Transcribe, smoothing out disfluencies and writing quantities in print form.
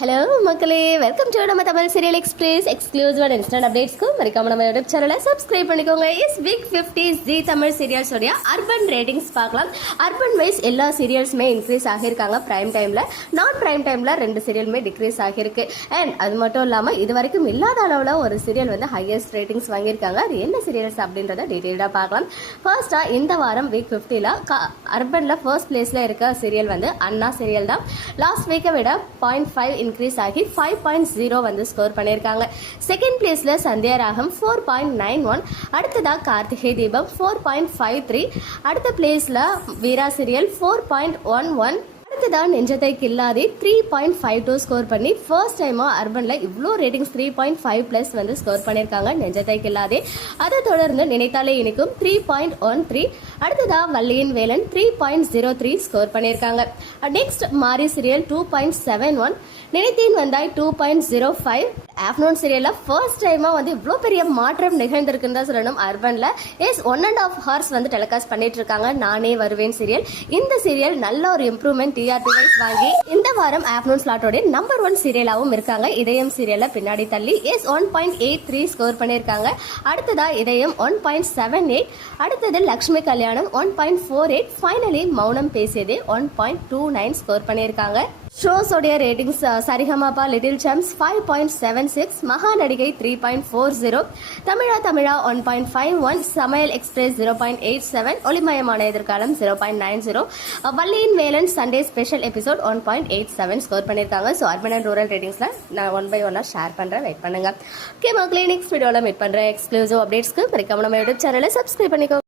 Hello மக்களே, welcome to நம்ம Tamil serial express exclusive and instant அப்டேட்ஸ்க்கு மறக்காம நம்ம யூடியூப் சேனலை சப்ஸ்கிரைப் பண்ணிக்கோங்க. வீக் 50 ஜி தமிழ் சீரியல்ஸோடைய அர்பன் ரேட்டிங்ஸ் பார்க்கலாம். அர்பன் வைஸ் எல்லா சீரியல்ஸுமே இன்க்ரீஸ் ஆகியிருக்காங்க. பிரைம் டைமில், நான் பிரைம் டைமில் 2 சீரியலுமே டிக்ரீஸ் ஆகியிருக்கு. அண்ட் அது மட்டும் இல்லாமல் இது வரைக்கும் இல்லாத அளவில் ஒரு சீரியல் வந்து ஹையஸ்ட் ரேட்டிங்ஸ் வாங்கியிருக்காங்க. அது என்ன சீரியல்ஸ் அப்படின்றத டீட்டெயிலாக பார்க்கலாம். ஃபர்ஸ்ட்டாக இந்த வாரம் வீக் 50ல் அர்பனில் ஃபர்ஸ்ட் பிளேஸில் இருக்க சீரியல் வந்து அண்ணா சீரியல் தான். லாஸ்ட் வீக்கை விட 0.5 இன்க்ரீஸ் ஆகி 5.0 வந்து ஸ்கோர் பண்ணியிருக்காங்க. செகண்ட் பிளேஸ்ல சந்தியா ராகம் 4.91, அடுத்ததா கார்த்திகை தீபம் 4.53, அடுத்த பிளேஸ்ல வீரா சீரியல் 4.11, அடுத்ததான் நெஞ்சத்தை கில்லாதி 3.52 ஸ்கோர் பண்ணி ஃபர்ஸ்ட் டைமா அர்பன்ல இவ்வளோ ரேட்டிங்ஸ் 3.5+ வந்து ஸ்கோர் பண்ணியிருக்காங்க நெஞ்சத்தை கில்லாதி. அதை தொடர்ந்து நினைத்தாலே இனிக்கும் 3.13, அடுத்ததா வள்ளியின் வேலன் 3.03 ஸ்கோர் பண்ணியிருக்காங்க. நெக்ஸ்ட் மாரி சீரியல் 2.71, நினைத்தேன் வந்தாய் 2.05. ஆஃப்டர்நூன் சீரியலில் ஃபர்ஸ்ட் டைமாக வந்து இவ்வளோ பெரிய மாற்றம் நிகழ்ந்திருக்குன்னு தான் சொல்லணும். அர்பனில் 1.5 hours வந்து டெலிகாஸ்ட் பண்ணிட்டு இருக்காங்க நானே வருவேன் சீரியல். இந்த சீரியல் நல்ல ஒரு இம்ப்ரூவ்மெண்ட் டிஆர்பி வைஸ் வாங்கி இந்த வாரம் ஆஃப்டர்நூன் ஸ்லாட்டோட நம்பர் 1 சீரியலாகவும் இருக்காங்க. இதயம் சீரியலில் பின்னாடி தள்ளி 1.83 ஸ்கோர் பண்ணியிருக்காங்க. அடுத்ததா இதயம் 1.78, அடுத்தது லக்ஷ்மி கல்யாணம் 1.48, ஃபைனலி மௌனம் பேசியதே 1.29 ஸ்கோர் பண்ணியிருக்காங்க. ஷோஸோடைய ரேட்டிங்ஸ் சரிகமாப்பா லிட்டில் சாம்ஸ் 5.76, மகா நடிகை 3.40, தமிழா 1.51, சமையல் எக்ஸ்பிரஸ் 0.87, ஒளிமயமான எதிர்காலம் 0.90, வள்ளியின் Velan Sunday special episode 1.87 score பண்ணியிருக்காங்க. ஸோ அர்பன் அண்ட் ரூரல் ரேட்டிங்ஸில் நான் 1 by 1 ஷேர் பண்ணுறேன், வெயிட் பண்ணுங்க. ஓகே மக்களே, நெக்ஸ்ட் வீடியோவில் மீட் பண்ணுறேன். எக்ஸ்க்ளூசிவ் அப்டேட்ஸ்க்கு மறக்காம நம்ம யூடியூப் சேனலை சப்ஸ்கிரைப் பண்ணிக்கோ.